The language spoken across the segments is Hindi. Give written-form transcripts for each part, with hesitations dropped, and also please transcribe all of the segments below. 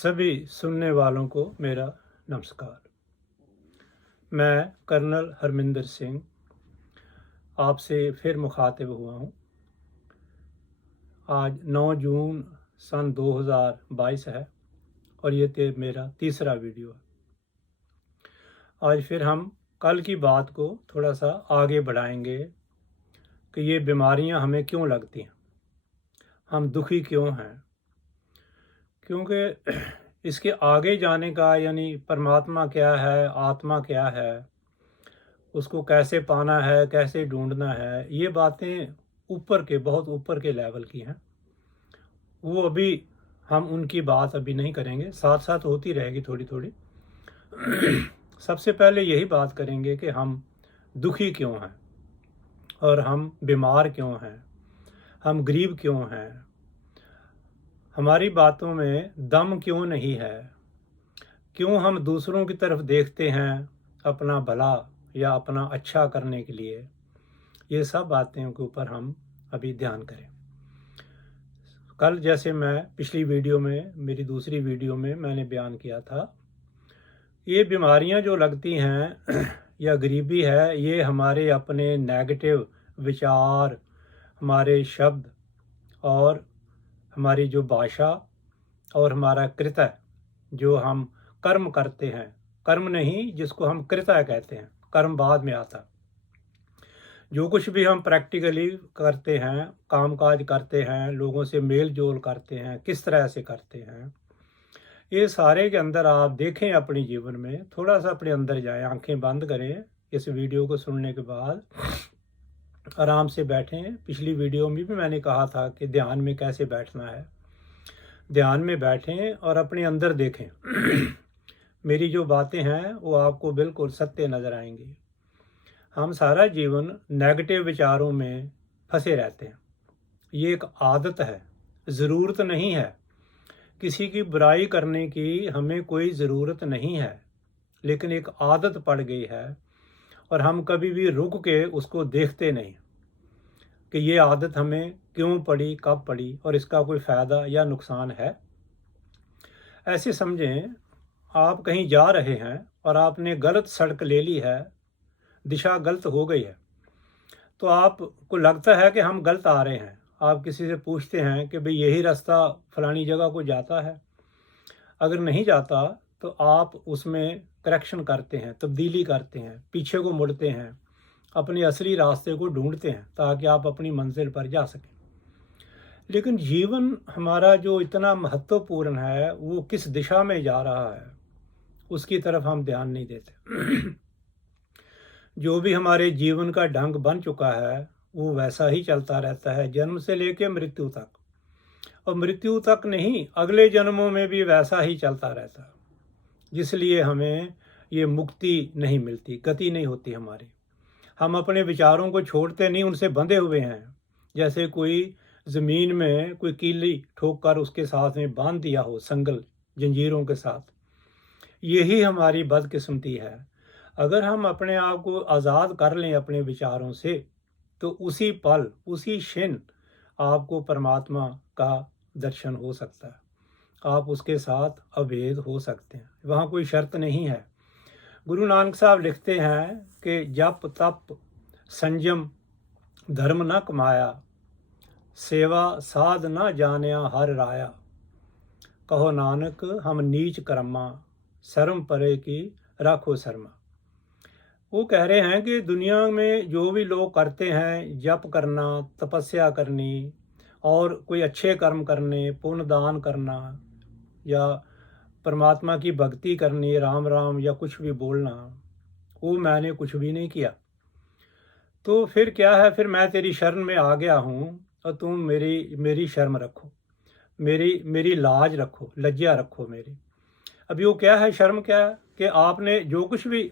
सभी सुनने वालों को मेरा नमस्कार। मैं कर्नल हरमिंदर सिंह आपसे फिर मुखातिब हुआ हूँ। आज 9 जून सन 2022 है और ये मेरा तीसरा वीडियो है। आज फिर हम कल की बात को थोड़ा सा आगे बढ़ाएंगे कि ये बीमारियां हमें क्यों लगती हैं, हम दुखी क्यों हैं। क्योंकि इसके आगे जाने का यानी परमात्मा क्या है, आत्मा क्या है, उसको कैसे पाना है, कैसे ढूंढना है, ये बातें ऊपर के बहुत ऊपर के लेवल की हैं। वो अभी हम उनकी बात अभी नहीं करेंगे, साथ साथ होती रहेगी थोड़ी थोड़ी। सबसे पहले यही बात करेंगे कि हम दुखी क्यों हैं और हम बीमार क्यों हैं, हम गरीब क्यों हैं, हमारी बातों में दम क्यों नहीं है, क्यों हम दूसरों की तरफ देखते हैं अपना भला या अपना अच्छा करने के लिए। ये सब बातें के ऊपर हम अभी ध्यान करें। कल जैसे मैं पिछली वीडियो में, मेरी दूसरी वीडियो में मैंने बयान किया था, ये बीमारियां जो लगती हैं या गरीबी है, ये हमारे अपने नेगेटिव विचार, हमारे शब्द और हमारी जो भाषा और हमारा कृत्य जो हम कर्म करते हैं, कर्म नहीं जिसको हम कृत्य कहते हैं, कर्म बाद में आता। जो कुछ भी हम प्रैक्टिकली करते हैं, कामकाज करते हैं, लोगों से मेल जोल करते हैं, किस तरह से करते हैं, ये सारे के अंदर आप देखें अपने जीवन में, थोड़ा सा अपने अंदर जाएं, आंखें बंद करें। इस वीडियो को सुनने के बाद आराम से बैठें। पिछली वीडियो में भी मैंने कहा था कि ध्यान में कैसे बैठना है। ध्यान में बैठें और अपने अंदर देखें। मेरी जो बातें हैं वो आपको बिल्कुल सत्य नज़र आएंगी। हम सारा जीवन नेगेटिव विचारों में फंसे रहते हैं। ये एक आदत है, ज़रूरत नहीं है। किसी की बुराई करने की हमें कोई ज़रूरत नहीं है, लेकिन एक आदत पड़ गई है और हम कभी भी रुक के उसको देखते नहीं कि ये आदत हमें क्यों पड़ी, कब पड़ी और इसका कोई फ़ायदा या नुकसान है। ऐसे समझें, आप कहीं जा रहे हैं और आपने गलत सड़क ले ली है, दिशा गलत हो गई है, तो आपको लगता है कि हम गलत आ रहे हैं। आप किसी से पूछते हैं कि भाई यही रास्ता फलानी जगह को जाता है। अगर नहीं जाता तो आप उसमें करेक्शन करते हैं, तब्दीली करते हैं, पीछे को मुड़ते हैं, अपने असली रास्ते को ढूंढते हैं ताकि आप अपनी मंजिल पर जा सकें। लेकिन जीवन हमारा जो इतना महत्वपूर्ण है, वो किस दिशा में जा रहा है उसकी तरफ हम ध्यान नहीं देते। जो भी हमारे जीवन का ढंग बन चुका है वो वैसा ही चलता रहता है, जन्म से लेकर मृत्यु तक, और मृत्यु तक नहीं, अगले जन्मों में भी वैसा ही चलता रहता है। जिसलिए हमें ये मुक्ति नहीं मिलती, गति नहीं होती हमारी। हम अपने विचारों को छोड़ते नहीं, उनसे बंधे हुए हैं। जैसे कोई ज़मीन में कोई कीली ठोक कर उसके साथ में बांध दिया हो, संगल जंजीरों के साथ। यही हमारी बदकिस्मती है। अगर हम अपने आप को आज़ाद कर लें अपने विचारों से, तो उसी पल, उसी क्षण आपको परमात्मा का दर्शन हो सकता है। आप उसके साथ अभेद हो सकते हैं, वहाँ कोई शर्त नहीं है। गुरु नानक साहब लिखते हैं कि जप तप संयम धर्म न कमाया, सेवा साध न जानिया हर राया। कहो नानक हम नीच कर्मा, शर्म परे की राखो शर्मा। वो कह रहे हैं कि दुनिया में जो भी लोग करते हैं, जप करना, तपस्या करनी और कोई अच्छे कर्म करने, पुण्य दान करना या परमात्मा की भक्ति करनी, राम राम या कुछ भी बोलना, वो मैंने कुछ भी नहीं किया। तो फिर क्या है, फिर मैं तेरी शरण में आ गया हूँ और तुम मेरी शर्म रखो, मेरी लाज रखो, लज्जा रखो मेरी। अभी वो क्या है, शर्म क्या है कि आपने जो कुछ भी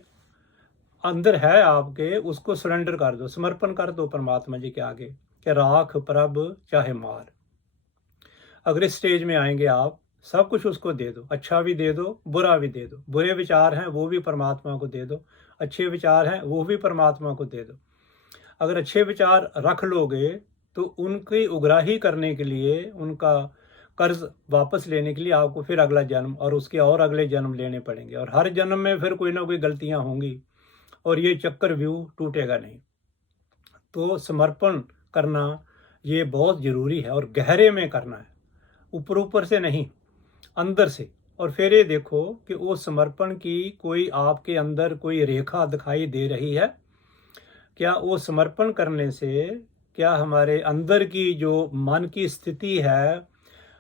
अंदर है आपके, उसको सरेंडर कर दो, समर्पण कर दो परमात्मा जी के आगे कि राख प्रभ चाहे मार। अगर इस स्टेज में आएंगे आप, सब कुछ उसको दे दो, अच्छा भी दे दो, बुरा भी दे दो। बुरे विचार हैं वो भी परमात्मा को दे दो, अच्छे विचार हैं वो भी परमात्मा को दे दो। अगर अच्छे विचार रख लोगे तो उनकी उगराही करने के लिए, उनका कर्ज वापस लेने के लिए आपको फिर अगला जन्म और उसके और अगले जन्म लेने पड़ेंगे, और हर जन्म में फिर कोई ना कोई गलतियां होंगी और ये चक्रव्यूह टूटेगा नहीं। तो समर्पण करना ये बहुत ज़रूरी है, और गहरे में करना है, ऊपर ऊपर से नहीं, अंदर से। और फिर ये देखो कि वो समर्पण की कोई आपके अंदर कोई रेखा दिखाई दे रही है क्या? वो समर्पण करने से क्या हमारे अंदर की जो मन की स्थिति है,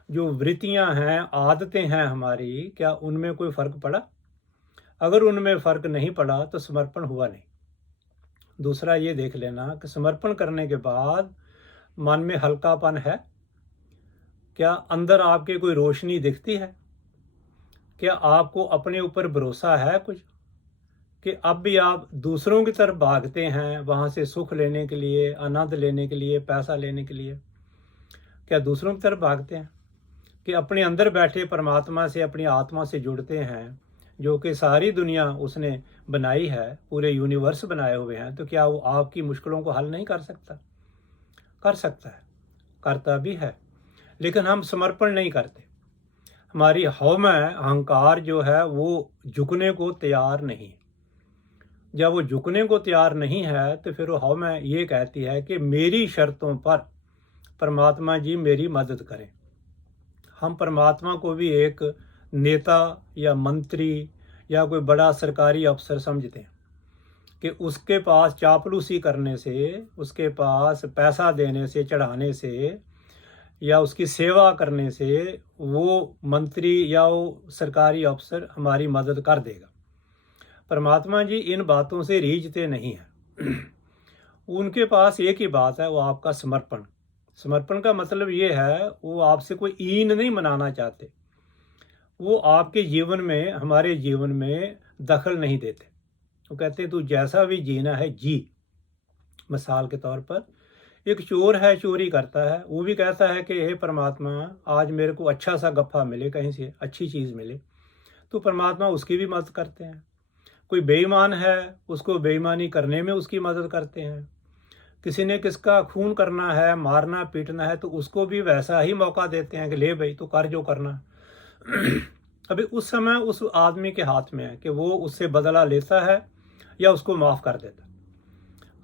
जो वृत्तियां हैं, आदतें हैं हमारी, क्या उनमें कोई फर्क पड़ा? अगर उनमें फर्क नहीं पड़ा तो समर्पण हुआ नहीं। दूसरा ये देख लेना कि समर्पण करने के बाद मन में हल्कापन है क्या? अंदर आपके कोई रोशनी दिखती है क्या? आपको अपने ऊपर भरोसा है कुछ कि अब भी आप दूसरों की तरफ भागते हैं, वहाँ से सुख लेने के लिए, आनंद लेने के लिए, पैसा लेने के लिए? क्या दूसरों की तरफ भागते हैं कि अपने अंदर बैठे परमात्मा से, अपनी आत्मा से जुड़ते हैं, जो कि सारी दुनिया उसने बनाई है, पूरे यूनिवर्स बनाए हुए हैं? तो क्या वो आपकी मुश्किलों को हल नहीं कर सकता? कर सकता है, करता भी है, लेकिन हम समर्पण नहीं करते। हमारी हौमा अहंकार जो है वो झुकने को तैयार नहीं। जब वो झुकने को तैयार नहीं है तो फिर वो हौमा ये कहती है कि मेरी शर्तों पर परमात्मा जी मेरी मदद करें। हम परमात्मा को भी एक नेता या मंत्री या कोई बड़ा सरकारी अफसर समझते हैं कि उसके पास चापलूसी करने से, उसके पास पैसा देने से, चढ़ाने से, या उसकी सेवा करने से वो मंत्री या वो सरकारी अफसर हमारी मदद कर देगा। परमात्मा जी इन बातों से रीझते नहीं हैं। उनके पास एक ही बात है, वो आपका समर्पण। समर्पण का मतलब ये है वो आपसे कोई ईन नहीं मनाना चाहते, वो आपके जीवन में, हमारे जीवन में दखल नहीं देते। वो कहते तू जैसा भी जीना है जी। मिसाल के तौर पर एक चोर है, चोरी करता है, वो भी कहता है कि हे परमात्मा आज मेरे को अच्छा सा गफ्फा मिले, कहीं से अच्छी चीज़ मिले, तो परमात्मा उसकी भी मदद करते हैं। कोई बेईमान है, उसको बेईमानी करने में उसकी मदद करते हैं। किसी ने किसका खून करना है, मारना पीटना है, तो उसको भी वैसा ही मौका देते हैं कि ले भाई तो कर जो करना। अभी उस समय उस आदमी के हाथ में है कि वो उससे बदला लेता है या उसको माफ़ कर देता है।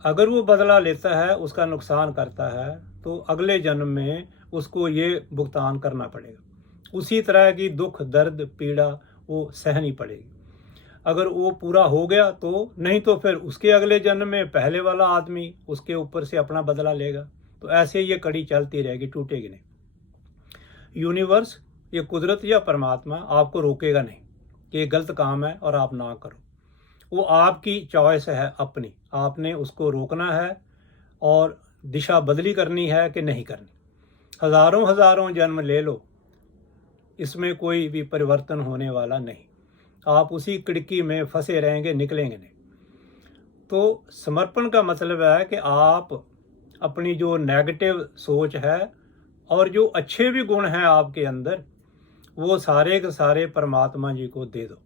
अगर वो बदला लेता है, उसका नुकसान करता है, तो अगले जन्म में उसको ये भुगतान करना पड़ेगा। उसी तरह की दुख, दर्द, पीड़ा वो सहनी पड़ेगी। अगर वो पूरा हो गया तो, नहीं तो फिर उसके अगले जन्म में पहले वाला आदमी उसके ऊपर से अपना बदला लेगा। तो ऐसे ये कड़ी चलती रहेगी, टूटेगी नहीं। यूनिवर्स, ये कुदरत या परमात्मा आपको रोकेगा नहीं कि ये गलत काम है और आप ना करो। वो आपकी चॉइस है अपनी, आपने उसको रोकना है और दिशा बदली करनी है कि नहीं करनी। हज़ारों हज़ारों जन्म ले लो, इसमें कोई भी परिवर्तन होने वाला नहीं। आप उसी खिड़की में फंसे रहेंगे, निकलेंगे नहीं। तो समर्पण का मतलब है कि आप अपनी जो नेगेटिव सोच है और जो अच्छे भी गुण हैं आपके अंदर, वो सारे के सारे परमात्मा जी को दे दो।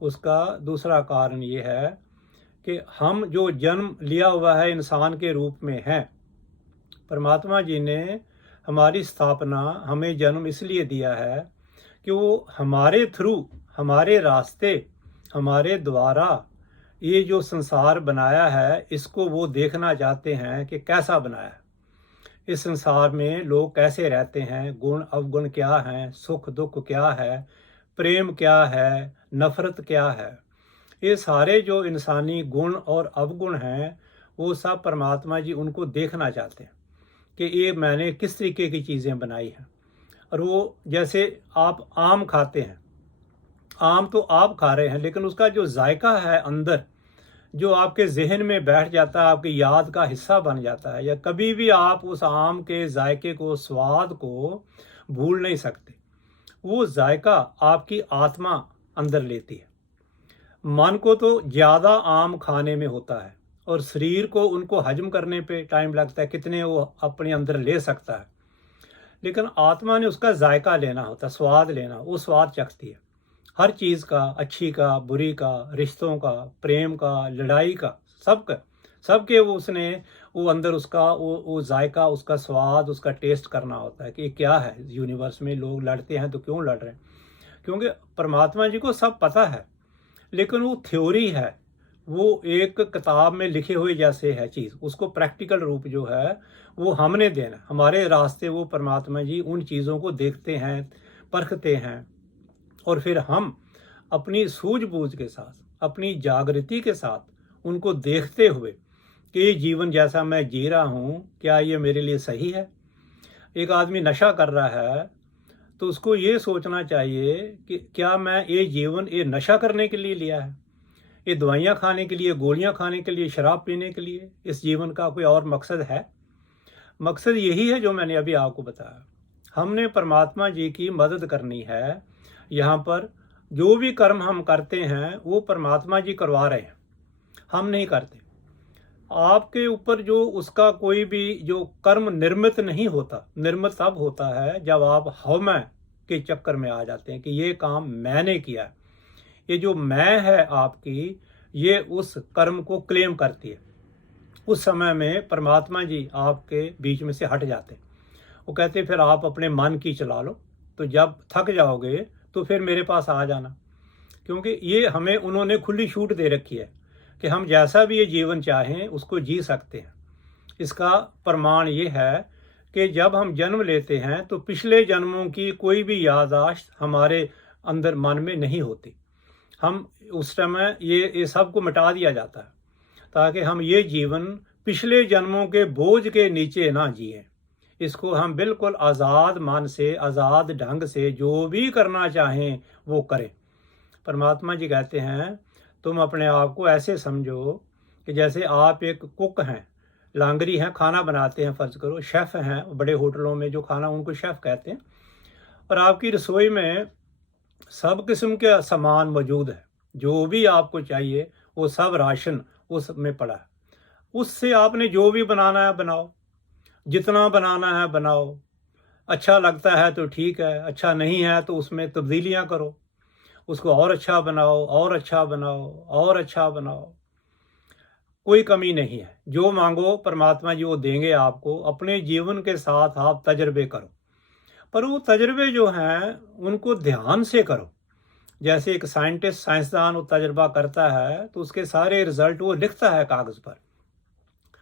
उसका दूसरा कारण ये है कि हम जो जन्म लिया हुआ है इंसान के रूप में है, परमात्मा जी ने हमारी स्थापना, हमें जन्म इसलिए दिया है कि वो हमारे थ्रू, हमारे रास्ते, हमारे द्वारा ये जो संसार बनाया है, इसको वो देखना चाहते हैं कि कैसा बनाया है। इस संसार में लोग कैसे रहते हैं, गुण अवगुण क्या हैं, सुख दुख क्या है, प्रेम क्या है, नफरत क्या है। ये सारे जो इंसानी गुण और अवगुण हैं, वो सब परमात्मा जी उनको देखना चाहते हैं कि ये मैंने किस तरीके की चीज़ें बनाई हैं। और वो जैसे आप आम खाते हैं, आम तो आप खा रहे हैं, लेकिन उसका जो जायका है अंदर, जो आपके जहन में बैठ जाता है, आपकी याद का हिस्सा बन जाता है, या कभी भी आप उस आम के जायके को, स्वाद को भूल नहीं सकते। वो जायका आपकी आत्मा अंदर लेती है। मन को तो ज़्यादा आम खाने में होता है और शरीर को उनको हजम करने पे टाइम लगता है, कितने वो अपने अंदर ले सकता है, लेकिन आत्मा ने उसका जायका लेना होता है, स्वाद लेना, वो स्वाद चखती है हर चीज़ का, अच्छी का, बुरी का, रिश्तों का, प्रेम का, लड़ाई का, सब का सबके वो अंदर उसका वो जायका, उसका स्वाद, उसका टेस्ट करना होता है कि ये क्या है। यूनिवर्स में लोग लड़ते हैं तो क्यों लड़ रहे हैं? क्योंकि परमात्मा जी को सब पता है, लेकिन वो थ्योरी है, वो एक किताब में लिखे हुए जैसे है चीज़, उसको प्रैक्टिकल रूप जो है वो हमने देना। हमारे रास्ते वो परमात्मा जी उन चीज़ों को देखते हैं, परखते हैं, और फिर हम अपनी सूझबूझ के साथ, अपनी जागृति के साथ उनको देखते हुए कि ये जीवन जैसा मैं जी रहा हूँ, क्या ये मेरे लिए सही है? एक आदमी नशा कर रहा है तो उसको ये सोचना चाहिए कि क्या मैं ये जीवन ये नशा करने के लिए लिया है? ये दवाइयाँ खाने के लिए, गोलियाँ खाने के लिए, शराब पीने के लिए? इस जीवन का कोई और मकसद है? मकसद यही है जो मैंने अभी आपको बताया। हमने परमात्मा जी की मदद करनी है। यहाँ पर जो भी कर्म हम करते हैं वो परमात्मा जी करवा रहे हैं, हम नहीं करते। आपके ऊपर जो उसका कोई भी जो कर्म निर्मित नहीं होता, निर्मित तब होता है जब आप हमें के चक्कर में आ जाते हैं कि ये काम मैंने किया है। ये जो मैं है आपकी, ये उस कर्म को क्लेम करती है। उस समय में परमात्मा जी आपके बीच में से हट जाते हैं। वो कहते फिर आप अपने मन की चला लो, तो जब थक जाओगे तो फिर मेरे पास आ जाना। क्योंकि ये हमें उन्होंने खुली छूट दे रखी है कि हम जैसा भी ये जीवन चाहें उसको जी सकते हैं। इसका प्रमाण ये है कि जब हम जन्म लेते हैं तो पिछले जन्मों की कोई भी याददाश्त हमारे अंदर मन में नहीं होती। हम उस समय ये सब को मिटा दिया जाता है ताकि हम ये जीवन पिछले जन्मों के बोझ के नीचे ना जिए। इसको हम बिल्कुल आज़ाद मन से, आज़ाद ढंग से जो भी करना चाहें वो करें। परमात्मा जी कहते हैं तुम अपने आप को ऐसे समझो कि जैसे आप एक कुक हैं, लांगरी हैं, खाना बनाते हैं, फ़र्ज़ करो शेफ़ हैं, बड़े होटलों में जो खाना उनको शेफ़ कहते हैं, और आपकी रसोई में सब किस्म के सामान मौजूद है। जो भी आपको चाहिए वो सब राशन उसमें पड़ा है। उससे आपने जो भी बनाना है बनाओ, जितना बनाना है बनाओ। अच्छा लगता है तो ठीक है, अच्छा नहीं है तो उसमें तब्दीलियाँ करो, उसको और अच्छा बनाओ, और अच्छा बनाओ, और अच्छा बनाओ। कोई कमी नहीं है, जो मांगो परमात्मा जी वो देंगे आपको। अपने जीवन के साथ आप तजर्बे करो, पर वो तजर्बे जो हैं उनको ध्यान से करो। जैसे एक साइंटिस्ट, साइंसदान वो तजर्बा करता है तो उसके सारे रिजल्ट वो लिखता है कागज़ पर,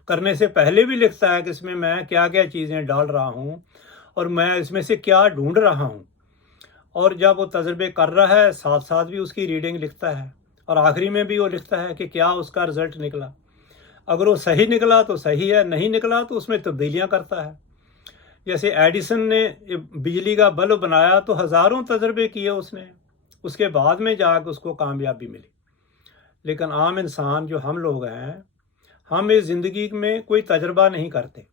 करने से पहले भी लिखता है कि इसमें मैं क्या क्या चीज़ें डाल रहा हूँ और मैं इसमें से क्या ढूंढ रहा हूँ। और जब वो तजर्बे कर रहा है साथ साथ भी उसकी रीडिंग लिखता है, और आखिरी में भी वो लिखता है कि क्या उसका रिजल्ट निकला। अगर वो सही निकला तो सही है, नहीं निकला तो उसमें तब्दीलियाँ करता है। जैसे एडिसन ने बिजली का बल्ब बनाया तो हज़ारों तजर्बे किए उसने, उसके बाद में जाकर उसको कामयाबी मिली। लेकिन आम इंसान जो हम लोग हैं, हम इस ज़िंदगी में कोई तजर्बा नहीं करते।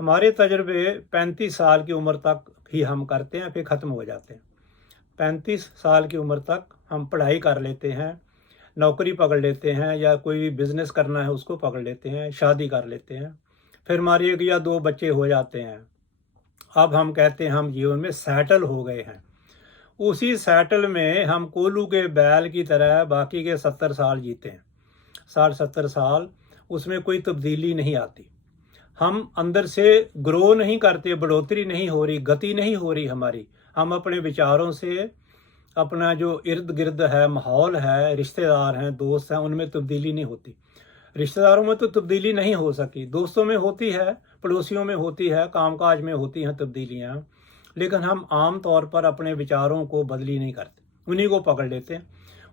हमारे तजर्बे 35 साल की उम्र तक ही हम करते हैं, फिर ख़त्म हो जाते हैं। 35 साल की उम्र तक हम पढ़ाई कर लेते हैं, नौकरी पकड़ लेते हैं, या कोई भी बिज़नेस करना है उसको पकड़ लेते हैं, शादी कर लेते हैं, फिर हमारे 1 या 2 बच्चे हो जाते हैं। अब हम कहते हैं हम जीवन में सेटल हो गए हैं। उसी सेटल में हम कोल्हू के बैल की तरह बाकी के 70 साल जीते हैं। 60-70 साल उसमें कोई तब्दीली नहीं आती। हम अंदर से ग्रो नहीं करते, बढ़ोतरी नहीं हो रही, गति नहीं हो रही हमारी। हम अपने विचारों से, अपना जो इर्द गिर्द है, माहौल है, रिश्तेदार हैं, दोस्त हैं, उनमें तब्दीली नहीं होती। रिश्तेदारों में तो तब्दीली नहीं हो सकी, दोस्तों में होती है, पड़ोसियों में होती है, कामकाज में होती हैं तब्दीलियाँ। लेकिन हम आम तौर पर अपने विचारों को बदली नहीं करते, उन्हीं को पकड़ लेते हैं।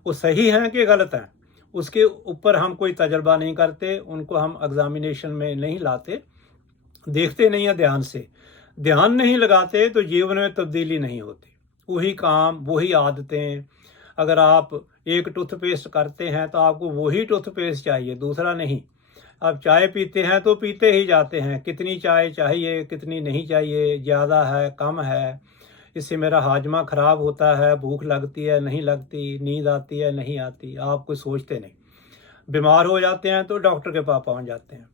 वो सही हैं कि गलत हैं उसके ऊपर हम कोई तजर्बा नहीं करते, उनको हम एग्जामिनेशन में नहीं लाते, देखते नहीं हैं ध्यान से। ध्यान नहीं लगाते तो जीवन में तब्दीली नहीं होती। वही काम, वही आदतें। अगर आप एक टूथपेस्ट करते हैं तो आपको वही टूथपेस्ट चाहिए, दूसरा नहीं। आप चाय पीते हैं तो पीते ही जाते हैं, कितनी चाय चाहिए, कितनी नहीं चाहिए, ज़्यादा है, कम है, इससे मेरा हाजमा ख़राब होता है, भूख लगती है, नहीं लगती, नींद आती है, नहीं आती, आप कुछ सोचते नहीं। बीमार हो जाते हैं तो डॉक्टर के पास पहुंच जाते हैं।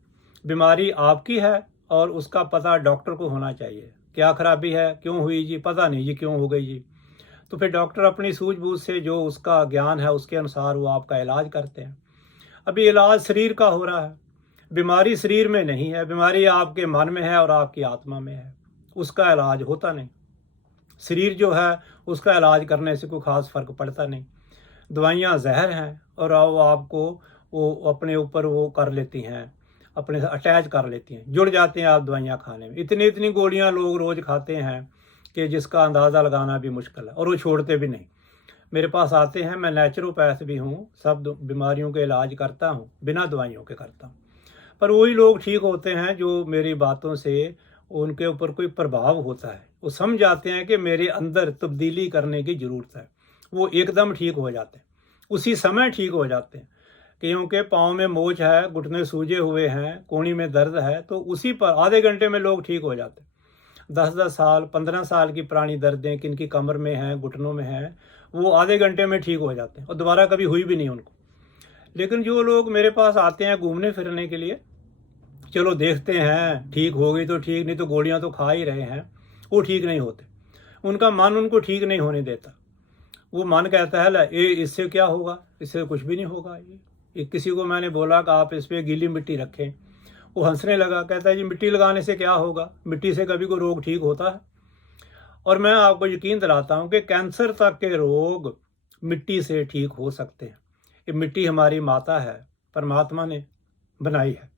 बीमारी आपकी है और उसका पता डॉक्टर को होना चाहिए। क्या खराबी है, क्यों हुई जी, पता नहीं जी क्यों हो गई जी। तो फिर डॉक्टर अपनी सूझबूझ से जो उसका ज्ञान है उसके अनुसार वो आपका इलाज करते हैं। अभी इलाज शरीर का हो रहा है, बीमारी शरीर में नहीं है, बीमारी आपके मन में है और आपकी आत्मा में है। उसका इलाज होता नहीं। शरीर जो है उसका इलाज करने से कोई ख़ास फ़र्क पड़ता नहीं। दवाइयाँ ज़हर हैं और वो आपको वो अपने ऊपर वो कर लेती हैं, अपने से अटैच कर लेती हैं, जुड़ जाते हैं आप दवाइयाँ खाने में। इतनी इतनी गोलियाँ लोग रोज़ खाते हैं कि जिसका अंदाज़ा लगाना भी मुश्किल है, और वो छोड़ते भी नहीं। मेरे पास आते हैं, मैं नेचुरोपैथ भी हूँ, सब बीमारियों के इलाज करता हूँ, बिना दवाइयों के करता हूँ। पर वही लोग ठीक होते हैं जो मेरी बातों से उनके ऊपर कोई प्रभाव होता है, वो समझ जाते हैं कि मेरे अंदर तब्दीली करने की ज़रूरत है, वो एकदम ठीक हो जाते हैं, उसी समय ठीक हो जाते हैं। क्योंकि पाँव में मोच है, घुटने सूजे हुए हैं, कोहनी में दर्द है, तो उसी पर आधे घंटे में लोग ठीक हो जाते हैं। 10-10 साल 15 साल की पुरानी दर्दें किनकी कमर में हैं, घुटनों में हैं, वो आधे घंटे में ठीक हो जाते हैं और दोबारा कभी हुई भी नहीं उनको। लेकिन जो लोग मेरे पास आते हैं घूमने फिरने के लिए, चलो देखते हैं ठीक हो गई तो ठीक, नहीं तो गोलियां तो खा ही रहे हैं, वो ठीक नहीं होते। उनका मन उनको ठीक नहीं होने देता। वो मन कहता है ला ये इससे क्या होगा, इससे कुछ भी नहीं होगा। ये किसी को मैंने बोला कि आप इस पर गीली मिट्टी रखें, वो हंसने लगा, कहता है जी मिट्टी लगाने से क्या होगा, मिट्टी से कभी कोई रोग ठीक होता है? और मैं आपको यकीन दिलाता हूँ कि कैंसर तक के रोग मिट्टी से ठीक हो सकते हैं। ये मिट्टी हमारी माता है, परमात्मा ने बनाई है।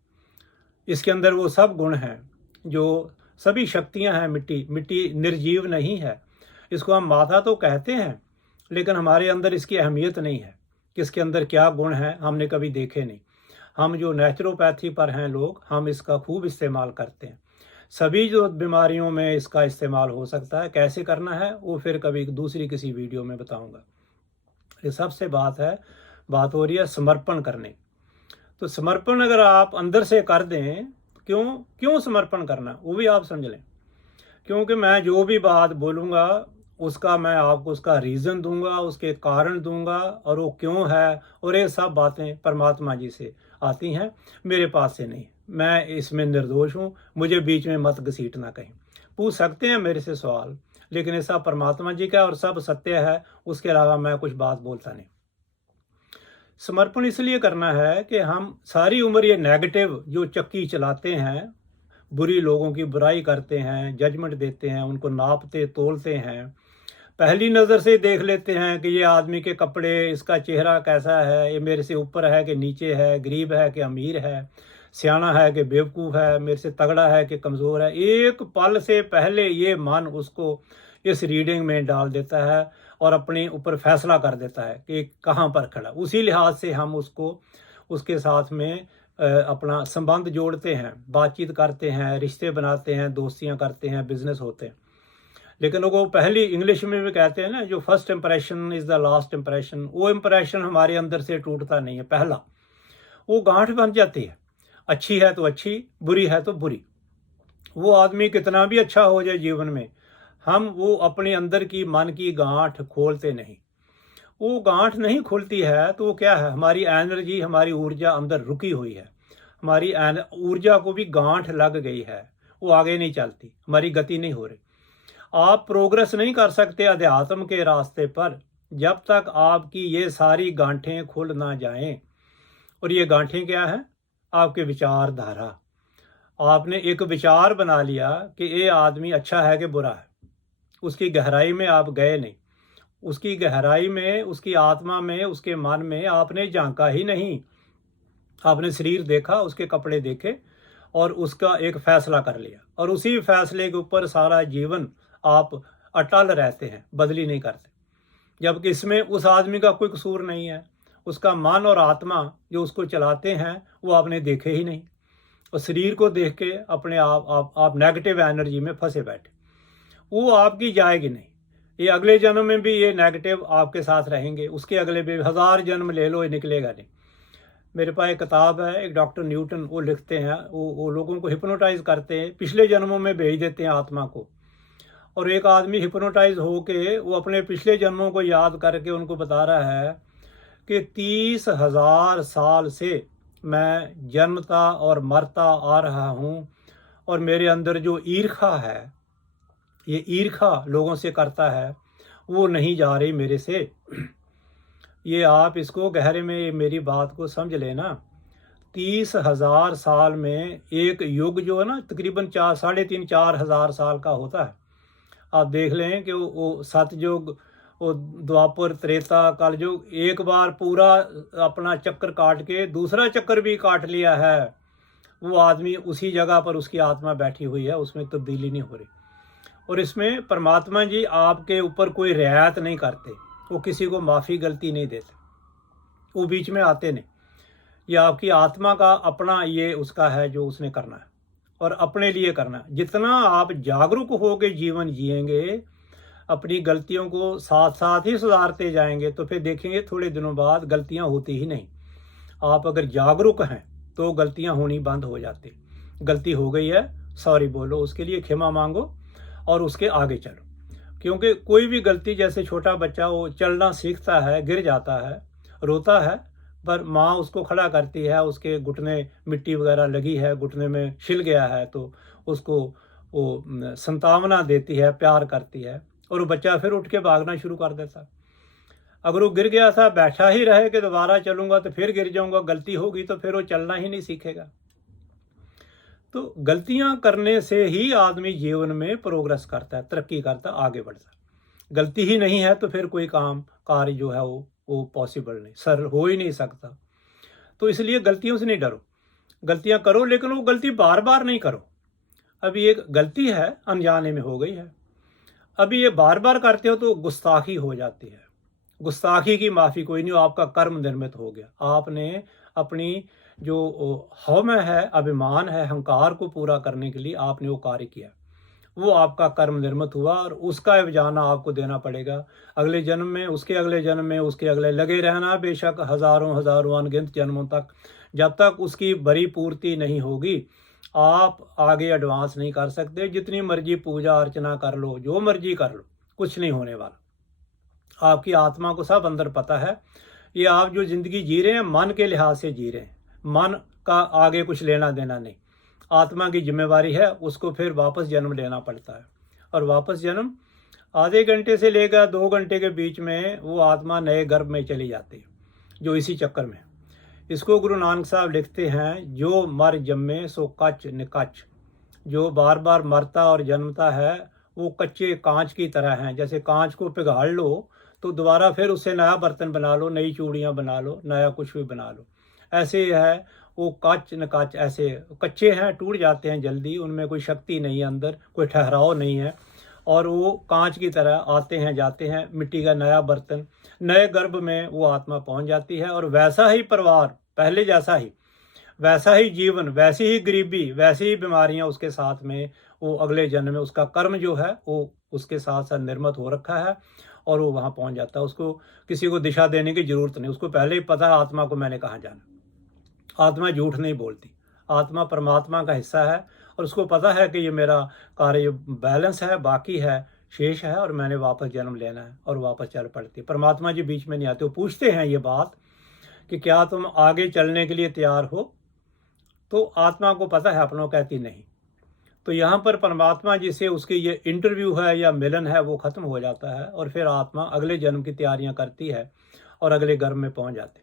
इसके अंदर वो सब गुण हैं, जो सभी शक्तियां हैं। मिट्टी मिट्टी निर्जीव नहीं है। इसको हम माता तो कहते हैं, लेकिन हमारे अंदर इसकी अहमियत नहीं है कि इसके अंदर क्या गुण है, हमने कभी देखे नहीं। हम जो नेचुरोपैथी पर हैं लोग, हम इसका खूब इस्तेमाल करते हैं। सभी जो बीमारियों में इसका इस्तेमाल हो सकता है, कैसे करना है वो फिर कभी दूसरी किसी वीडियो में बताऊंगा। ये सबसे बात हो रही है समर्पण करने। तो समर्पण अगर आप अंदर से कर दें, क्यों क्यों समर्पण करना वो भी आप समझ लें। क्योंकि मैं जो भी बात बोलूँगा उसका मैं आपको उसका रीज़न दूंगा, उसके कारण दूंगा, और वो क्यों है, और ये सब बातें परमात्मा जी से आती हैं, मेरे पास से नहीं। मैं इसमें निर्दोष हूँ, मुझे बीच में मत घसीटना। कहीं पूछ सकते हैं मेरे से सवाल, लेकिन ये सब परमात्मा जी का और सब सत्य है, उसके अलावा मैं कुछ बात बोलता नहीं। समर्पण इसलिए करना है कि हम सारी उम्र ये नेगेटिव जो चक्की चलाते हैं, बुरी लोगों की बुराई करते हैं, जजमेंट देते हैं, उनको नापते तोलते हैं, पहली नज़र से देख लेते हैं कि ये आदमी के कपड़े, इसका चेहरा कैसा है, ये मेरे से ऊपर है कि नीचे है, गरीब है कि अमीर है, सियाना है कि बेवकूफ़ है, मेरे से तगड़ा है कि कमज़ोर है। एक पल से पहले ये मन उसको इस रीडिंग में डाल देता है और अपने ऊपर फैसला कर देता है कि कहाँ पर खड़ा। उसी लिहाज से हम उसको उसके साथ में अपना संबंध जोड़ते हैं, बातचीत करते हैं, रिश्ते बनाते हैं, दोस्तियाँ करते हैं, बिजनेस होते हैं। लेकिन वो पहली इंग्लिश में भी कहते हैं ना, जो first impression is the last impression, वो इंप्रेशन हमारे अंदर से टूटता नहीं है। पहला वो गांठ बन जाती है, अच्छी है तो अच्छी, बुरी है तो बुरी। वो आदमी कितना भी अच्छा हो जाए जीवन में, हम वो अपने अंदर की मन की गांठ खोलते नहीं। वो गांठ नहीं खुलती है तो वो क्या है, हमारी एनर्जी, हमारी ऊर्जा अंदर रुकी हुई है। हमारी ऊर्जा को भी गांठ लग गई है, वो आगे नहीं चलती, हमारी गति नहीं हो रही। आप प्रोग्रेस नहीं कर सकते अध्यात्म के रास्ते पर जब तक आपकी ये सारी गांठें खुल ना जाएं। और ये गांठें क्या हैं? आपके विचारधारा। आपने एक विचार बना लिया कि ये आदमी अच्छा है कि बुरा है, उसकी गहराई में आप गए नहीं, उसकी गहराई में, उसकी आत्मा में, उसके मन में आपने झांका ही नहीं। आपने शरीर देखा, उसके कपड़े देखे और उसका एक फैसला कर लिया, और उसी फैसले के ऊपर सारा जीवन आप अटल रहते हैं, बदली नहीं करते। जबकि इसमें उस आदमी का कोई कसूर नहीं है, उसका मन और आत्मा जो उसको चलाते हैं वो आपने देखे ही नहीं। और शरीर को देख के अपने आप नेगेटिव एनर्जी में फंसे बैठे, वो आपकी जाएगी नहीं। ये अगले जन्म में भी ये नेगेटिव आपके साथ रहेंगे, उसके अगले भी 1000 जन्म ले लो, ये निकलेगा नहीं। मेरे पास एक किताब है, एक डॉक्टर न्यूटन, वो लिखते हैं, वो लोगों को हिप्नोटाइज करते हैं, पिछले जन्मों में भेज देते हैं आत्मा को। और एक आदमी हिप्नोटाइज होके वो अपने पिछले जन्मों को याद करके उनको बता रहा है कि 30,000 साल से मैं जन्मता और मरता आ रहा हूँ, और मेरे अंदर जो ईर्खा है, ये ईर्खा लोगों से करता है, वो नहीं जा रही मेरे से। ये आप इसको गहरे में मेरी बात को समझ लेना। 30,000 साल में एक युग जो है ना तकरीबन 3,500-4,000 साल का होता है। आप देख लें कि वो सतयुग, वो द्वापर, त्रेता, कलयुग, एक बार पूरा अपना चक्कर काट के दूसरा चक्कर भी काट लिया है, वो आदमी उसी जगह पर उसकी आत्मा बैठी हुई है, उसमें तब्दीली नहीं हो रही। और इसमें परमात्मा जी आपके ऊपर कोई रियायत नहीं करते, वो किसी को माफ़ी गलती नहीं देते, वो बीच में आते नहीं। ये आपकी आत्मा का अपना ये उसका है जो उसने करना है और अपने लिए करना है। जितना आप जागरूक होकर जीवन जिएंगे, अपनी गलतियों को साथ साथ ही सुधारते जाएंगे, तो फिर देखेंगे थोड़े दिनों बाद गलतियां होती ही नहीं। आप अगर जागरूक हैं तो गलतियां होनी बंद हो जाती। गलती हो गई है, सॉरी बोलो, उसके लिए क्षमा मांगो और उसके आगे चलो। क्योंकि कोई भी गलती, जैसे छोटा बच्चा वो चलना सीखता है, गिर जाता है, रोता है, पर माँ उसको खड़ा करती है, उसके घुटने मिट्टी वगैरह लगी है, घुटने में छिल गया है, तो उसको वो संतावना देती है, प्यार करती है, और वो बच्चा फिर उठ के भागना शुरू कर देता है। अगर वो गिर गया था, बैठा ही रहे कि दोबारा चलूंगा तो फिर गिर जाऊंगा, गलती होगी तो फिर वो चलना ही नहीं सीखेगा। तो गलतियां करने से ही आदमी जीवन में प्रोग्रेस करता है, तरक्की करता है, आगे बढ़ता है। गलती ही नहीं है तो फिर कोई कार्य जो है वो पॉसिबल नहीं, सरल हो ही नहीं सकता। तो इसलिए गलतियों से नहीं डरो, गलतियां करो, लेकिन वो गलती बार बार नहीं करो। अभी एक गलती है, अनजाने में हो गई है, अभी ये बार बार करते हो तो गुस्ताखी हो जाती है। गुस्ताखी की माफ़ी कोई नहीं, आपका कर्म निर्मित हो गया। आपने अपनी जो हौम है, अभिमान है, अहंकार को पूरा करने के लिए आपने वो कार्य किया, वो आपका कर्म निर्मित हुआ और उसका एवजाना आपको देना पड़ेगा। अगले जन्म में, उसके अगले जन्म में, उसके अगले, लगे रहना बेशक हज़ारों हज़ारों अनगिनत जन्मों तक। जब तक उसकी भरी पूर्ति नहीं होगी, आप आगे एडवांस नहीं कर सकते। जितनी मर्जी पूजा अर्चना कर लो, जो मर्जी कर लो, कुछ नहीं होने वाला। आपकी आत्मा को सब अंदर पता है। ये आप जो ज़िंदगी जी रहे हैं, मन के लिहाज से जी रहे हैं, मन का आगे कुछ लेना देना नहीं। आत्मा की जिम्मेवारी है, उसको फिर वापस जन्म लेना पड़ता है। और वापस जन्म आधे घंटे से लेकर 2 घंटे के बीच में वो आत्मा नए गर्भ में चली जाती है, जो इसी चक्कर में। इसको गुरु नानक साहब लिखते हैं, जो मर जम्मे सो कच निकच। जो बार बार मरता और जन्मता है, वो कच्चे कांच की तरह हैं। जैसे कांच को पिघाड़ लो तो दोबारा फिर उससे नया बर्तन बना लो, नई चूड़ियाँ बना लो, नया कुछ भी बना लो। ऐसे है वो कांच न कांच, ऐसे कच्चे हैं, टूट जाते हैं जल्दी, उनमें कोई शक्ति नहीं है, अंदर कोई ठहराव नहीं है, और वो कांच की तरह आते हैं जाते हैं। मिट्टी का नया बर्तन, नए गर्भ में वो आत्मा पहुंच जाती है। और वैसा ही परिवार, पहले जैसा ही, वैसा ही जीवन, वैसी ही गरीबी, वैसी ही बीमारियां उसके साथ में, वो अगले जन्म में उसका कर्म जो है वो उसके साथ साथ निर्मित हो रखा है, और वो वहाँ पहुँच जाता है। उसको किसी को दिशा देने की जरूरत नहीं, उसको पहले ही पता है आत्मा को मैंने कहाँ जाना। आत्मा झूठ नहीं बोलती, आत्मा परमात्मा का हिस्सा है, और उसको पता है कि ये मेरा कार्य बैलेंस है, बाकी है, शेष है, और मैंने वापस जन्म लेना है, और वापस चल पड़ती है। परमात्मा जी बीच में नहीं आते। वो पूछते हैं ये बात कि क्या तुम आगे चलने के लिए तैयार हो, तो आत्मा को पता है, अपनों कहती नहीं। तो यहाँ पर परमात्मा जी से उसकी ये इंटरव्यू है या मिलन है, वो ख़त्म हो जाता है, और फिर आत्मा अगले जन्म की तैयारियां करती है और अगले गर्भ में पहुँच जाते।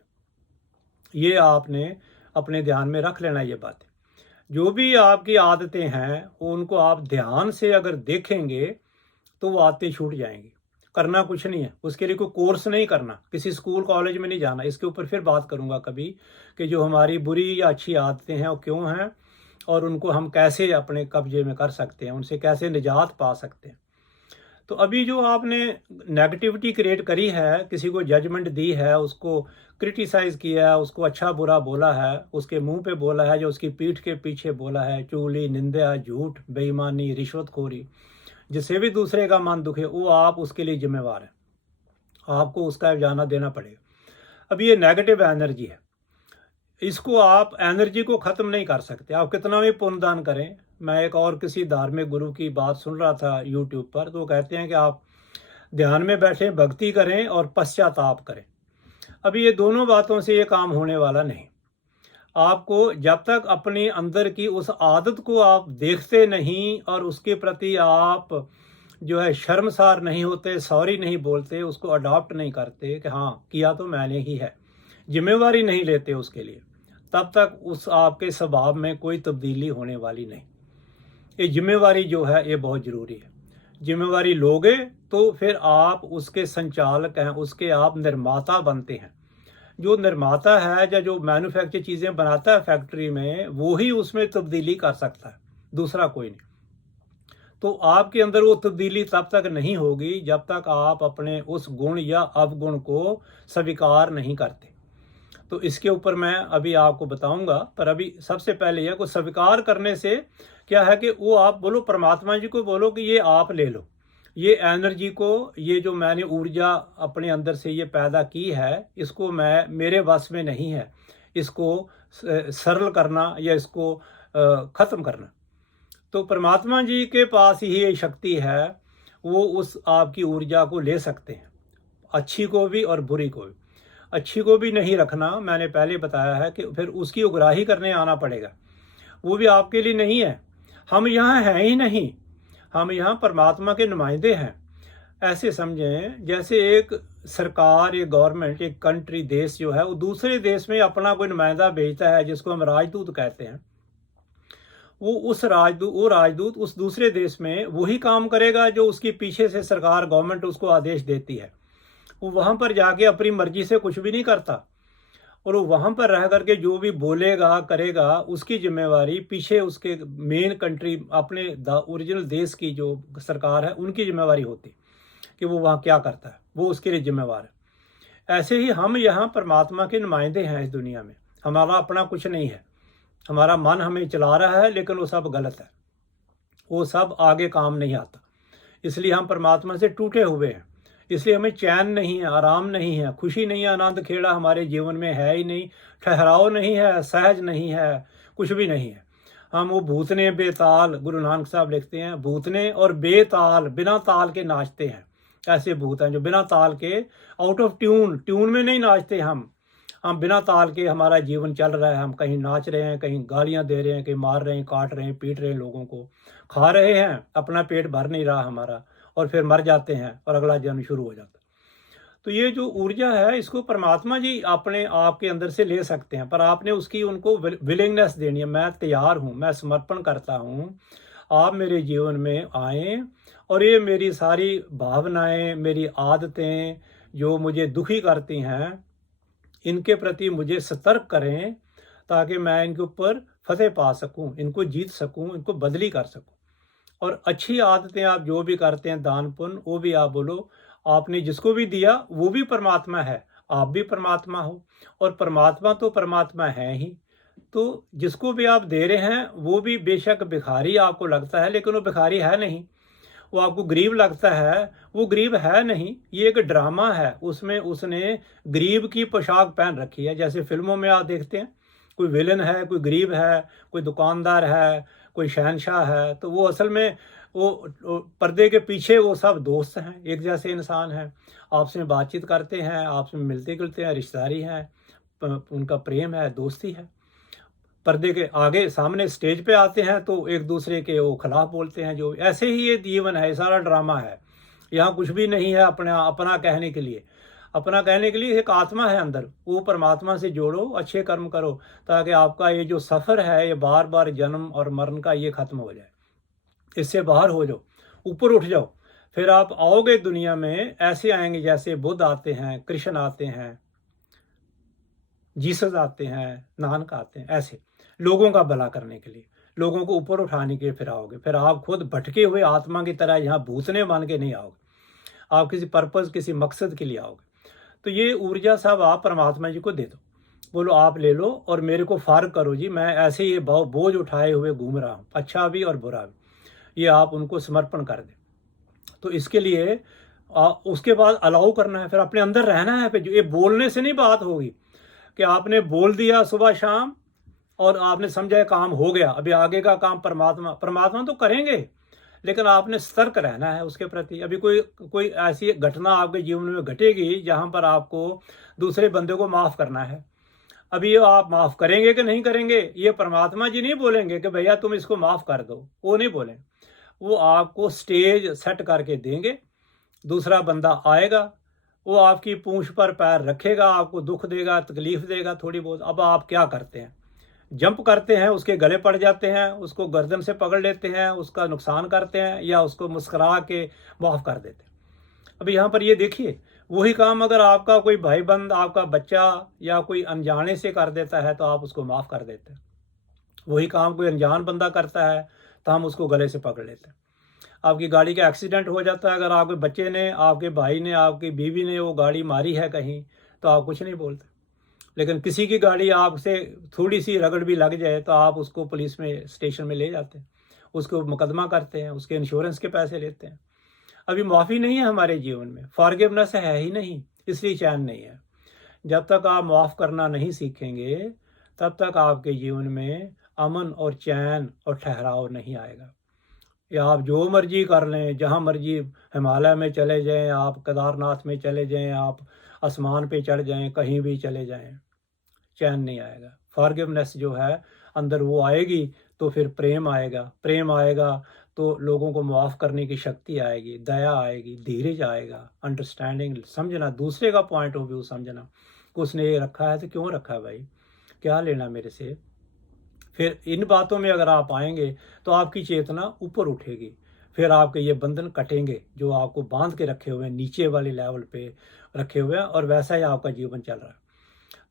ये आपने अपने ध्यान में रख लेना ये बात। जो भी आपकी आदतें हैं, उनको आप ध्यान से अगर देखेंगे तो वो आदतें छूट जाएंगी। करना कुछ नहीं है, उसके लिए कोई कोर्स नहीं करना, किसी स्कूल कॉलेज में नहीं जाना। इसके ऊपर फिर बात करूंगा कभी, कि जो हमारी बुरी या अच्छी आदतें हैं वो क्यों हैं, और उनको हम कैसे अपने कब्जे में कर सकते हैं, उनसे कैसे निजात पा सकते हैं। तो अभी जो आपने नेगेटिविटी क्रिएट करी है, किसी को जजमेंट दी है, उसको क्रिटिसाइज किया है, उसको अच्छा बुरा बोला है, उसके मुंह पे बोला है, जो उसकी पीठ के पीछे बोला है, चुगली, निंदा, झूठ, बेईमानी, रिश्वतखोरी, जिससे भी दूसरे का मन दुखे, वो आप उसके लिए जिम्मेवार है, आपको उसका जाना देना पड़ेगा। अब ये नेगेटिव एनर्जी है, इसको आप एनर्जी को ख़त्म नहीं कर सकते, आप कितना भी पुण्य दान करें। मैं एक और किसी धार्मिक गुरु की बात सुन रहा था यूट्यूब पर, तो वो कहते हैं कि आप ध्यान में बैठे, भक्ति करें और पश्चाताप करें। अभी ये दोनों बातों से ये काम होने वाला नहीं। आपको जब तक अपने अंदर की उस आदत को आप देखते नहीं और उसके प्रति आप जो है शर्मसार नहीं होते, सॉरी नहीं बोलते, उसको अडॉप्ट नहीं करते कि हाँ किया तो मैंने ही है, जिम्मेवारी नहीं लेते उसके लिए, तब तक उस आपके स्वभाव में कोई तब्दीली होने वाली नहीं। ये जिम्मेवारी जो है ये बहुत ज़रूरी है। जिम्मेवारी लोगे तो फिर आप उसके संचालक हैं, उसके आप निर्माता बनते हैं। जो निर्माता है या जो मैन्युफैक्चर चीज़ें बनाता है फैक्ट्री में, वो ही उसमें तब्दीली कर सकता है, दूसरा कोई नहीं। तो आपके अंदर वो तब्दीली तब तक नहीं होगी जब तक आप अपने उस गुण या अवगुण को स्वीकार नहीं करते। तो इसके ऊपर मैं अभी आपको बताऊंगा, पर अभी सबसे पहले यह को स्वीकार करने से क्या है कि वो आप बोलो परमात्मा जी को बोलो कि ये आप ले लो, ये एनर्जी को, ये जो मैंने ऊर्जा अपने अंदर से ये पैदा की है, इसको मैं मेरे वश में नहीं है इसको सरल करना या इसको ख़त्म करना। तो परमात्मा जी के पास ही ये शक्ति है, वो उस आपकी ऊर्जा को ले सकते हैं, अच्छी को भी और बुरी को भी। अच्छी को भी नहीं रखना, मैंने पहले बताया है कि फिर उसकी उगराही करने आना पड़ेगा, वो भी आपके लिए नहीं है। हम यहाँ हैं ही नहीं, हम यहाँ परमात्मा के नुमाइंदे हैं। ऐसे समझें जैसे एक सरकार, एक गवर्नमेंट, एक कंट्री, देश जो है वो दूसरे देश में अपना कोई नुमाइंदा भेजता है जिसको हम राजदूत कहते हैं। वो राजदूत उस दूसरे देश में वही काम करेगा जो उसकी पीछे से सरकार, गवर्नमेंट उसको आदेश देती है। वो वहाँ पर जाके अपनी मर्जी से कुछ भी नहीं करता, और वो वहाँ पर रह करके जो भी बोलेगा करेगा उसकी जिम्मेवारी पीछे उसके मेन कंट्री, अपने ओरिजिनल देश की जो सरकार है उनकी जिम्मेवारी होती कि वो वहाँ क्या करता है, वो उसके लिए जिम्मेवार है। ऐसे ही हम यहाँ परमात्मा के नुमाइंदे हैं इस दुनिया में। हमारा अपना कुछ नहीं है, हमारा मन हमें चला रहा है लेकिन वो सब गलत है, वो सब आगे काम नहीं आता। इसलिए हम परमात्मा से टूटे हुए हैं, इसलिए हमें चैन नहीं है, आराम नहीं है, खुशी नहीं है, आनंद खेड़ा हमारे जीवन में है ही नहीं, ठहराव नहीं है, सहज नहीं है, कुछ भी नहीं है। हम वो भूतने बेताल, गुरु नानक साहब लिखते हैं, भूतने और बेताल, बिना ताल के नाचते हैं। ऐसे भूत हैं जो बिना ताल के, आउट ऑफ ट्यून में नहीं नाचते। हम बिना ताल के हमारा जीवन चल रहा है, हम कहीं नाच रहे हैं, कहीं गालियां दे रहे हैं, कहीं मार रहे हैं, काट रहे हैं, पीट रहे हैं, लोगों को खा रहे हैं, अपना पेट भर नहीं रहा हमारा, और फिर मर जाते हैं और अगला जन्म शुरू हो जाता है। तो ये जो ऊर्जा है इसको परमात्मा जी अपने आप के अंदर से ले सकते हैं, पर आपने उसकी उनको विलिंगनेस देनी है। मैं तैयार हूँ, मैं समर्पण करता हूँ, आप मेरे जीवन में आएँ और ये मेरी सारी भावनाएं, मेरी आदतें जो मुझे दुखी करती हैं, इनके प्रति मुझे सतर्क करें ताकि मैं इनके ऊपर फतेह पा सकूं, इनको जीत सकूं, इनको बदली कर सकूं। और अच्छी आदतें आप जो भी करते हैं, दान पुण्य, वो भी आप बोलो आपने जिसको भी दिया वो भी परमात्मा है, आप भी परमात्मा हो, और परमात्मा तो परमात्मा है ही। तो जिसको भी आप दे रहे हैं वो भी बेशक भिखारी आपको लगता है, लेकिन वो भिखारी है नहीं। वो आपको गरीब लगता है, वो गरीब है नहीं, ये एक ड्रामा है। उसमें उसने गरीब की पोशाक पहन रखी है। जैसे फिल्मों में आप देखते हैं, कोई विलन है, कोई गरीब है, कोई दुकानदार है, कोई शहनशाह है, तो वो असल में वो पर्दे के पीछे वो सब दोस्त हैं, एक जैसे इंसान हैं, आपस में बातचीत करते हैं, आपस में मिलते जुलते हैं, रिश्तेदारी है, उनका प्रेम है, दोस्ती है। पर्दे के आगे सामने स्टेज पे आते हैं तो एक दूसरे के वो खिलाफ बोलते हैं। जो ऐसे ही ये जीवन है, सारा ड्रामा है। यहाँ कुछ भी नहीं है अपना अपना कहने के लिए। अपना कहने के लिए एक आत्मा है अंदर, वो परमात्मा से जोड़ो, अच्छे कर्म करो, ताकि आपका ये जो सफ़र है, ये बार बार जन्म और मरण का, ये खत्म हो जाए। इससे बाहर हो जाओ, ऊपर उठ जाओ, फिर आप आओगे दुनिया में, ऐसे आएंगे जैसे बुद्ध आते हैं, कृष्ण आते हैं, जीसस आते हैं, नानक आते हैं। ऐसे लोगों का भला करने के लिए, लोगों को ऊपर उठाने के लिए फिर आओगे। फिर आप खुद भटके हुए आत्मा की तरह यहाँ भूतने मान के नहीं आओगे, आप किसी पर्पज़, किसी मकसद के लिए आओगे। तो ये ऊर्जा सब आप परमात्मा जी को दे दो, बोलो आप ले लो और मेरे को फार्ग करो जी, मैं ऐसे ही बोझ उठाए हुए घूम रहा हूँ, अच्छा भी और बुरा भी, ये आप उनको समर्पण कर दें। तो इसके लिए उसके बाद अलाउ करना है, फिर अपने अंदर रहना है। फिर ये बोलने से नहीं बात होगी कि आपने बोल दिया सुबह शाम और आपने समझा काम हो गया, अभी आगे का काम परमात्मा तो करेंगे, लेकिन आपने सतर्क रहना है उसके प्रति। अभी कोई ऐसी घटना आपके जीवन में घटेगी जहां पर आपको दूसरे बंदे को माफ़ करना है। अभी आप माफ़ करेंगे कि नहीं करेंगे, ये परमात्मा जी नहीं बोलेंगे कि भैया तुम इसको माफ़ कर दो, वो नहीं बोलेंगे। वो आपको स्टेज सेट करके देंगे, दूसरा बंदा आएगा, वो आपकी पूंछ पर पैर रखेगा, आपको दुख देगा, तकलीफ देगा थोड़ी बहुत। अब आप क्या करते हैं? जंप करते हैं, उसके गले पड़ जाते हैं, उसको गर्दन से पकड़ लेते हैं, उसका नुकसान करते हैं, या उसको मुस्कुरा के माफ़ कर देते हैं। अब यहाँ पर ये देखिए, वही काम अगर आपका कोई भाई-बंद, आपका बच्चा या कोई अनजाने से कर देता है तो आप उसको माफ़ कर देते हैं। वही काम कोई अनजान बंदा करता है तो हम उसको गले से पकड़ लेते हैं। आपकी गाड़ी का एक्सीडेंट हो जाता है, अगर आपके बच्चे ने, आपके भाई ने, आपकी बीवी ने वो गाड़ी मारी है कहीं, तो आप कुछ नहीं बोलते। लेकिन किसी की गाड़ी आपसे थोड़ी सी रगड़ भी लग जाए तो आप उसको पुलिस में, स्टेशन में ले जाते हैं, उसको मुकदमा करते हैं, उसके इंश्योरेंस के पैसे लेते हैं। अभी माफ़ी नहीं है हमारे जीवन में, फॉरगिवनेस है ही नहीं, इसलिए चैन नहीं है। जब तक आप माफ़ करना नहीं सीखेंगे, तब तक आपके जीवन में अमन और चैन और ठहराव नहीं आएगा। या आप जो मर्जी कर लें, जहाँ मर्जी हिमालय में चले जाएं, आप केदारनाथ में चले जाएं, आप आसमान पे चढ़ जाएं, कहीं भी चले जाएं, चैन नहीं आएगा। फॉरगिवनेस जो है अंदर वो आएगी तो फिर प्रेम आएगा, प्रेम आएगा तो लोगों को माफ़ करने की शक्ति आएगी, दया आएगी, धीरज आएगा, अंडरस्टैंडिंग, समझना, दूसरे का पॉइंट ऑफ व्यू समझना कि उसने ये रखा है तो क्यों रखा है भाई, क्या लेना मेरे से। फिर इन बातों में अगर आप आएंगे तो आपकी चेतना ऊपर उठेगी, फिर आपके ये बंधन कटेंगे जो आपको बांध के रखे हुए हैं, नीचे वाले लेवल पे रखे हुए हैं, और वैसा ही आपका जीवन चल रहा है।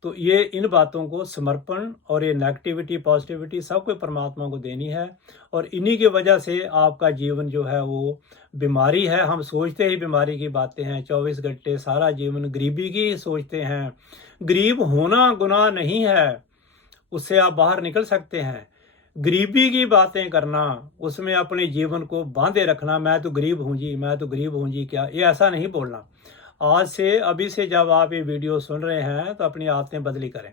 तो ये इन बातों को समर्पण और ये नेगेटिविटी पॉजिटिविटी सब कोई परमात्मा को देनी है, और इन्हीं की वजह से आपका जीवन जो है वो, बीमारी है, हम सोचते ही बीमारी की बातें हैं, 24 घंटे सारा जीवन गरीबी की ही सोचते हैं। गरीब होना गुनाह नहीं है, उससे आप बाहर निकल सकते हैं। गरीबी की बातें करना, उसमें अपने जीवन को बांधे रखना, मैं तो गरीब हूँ जी, मैं तो गरीब हूँ जी, क्या, ये ऐसा नहीं बोलना। आज से, अभी से जब आप ये वीडियो सुन रहे हैं तो अपनी आदतें बदली करें।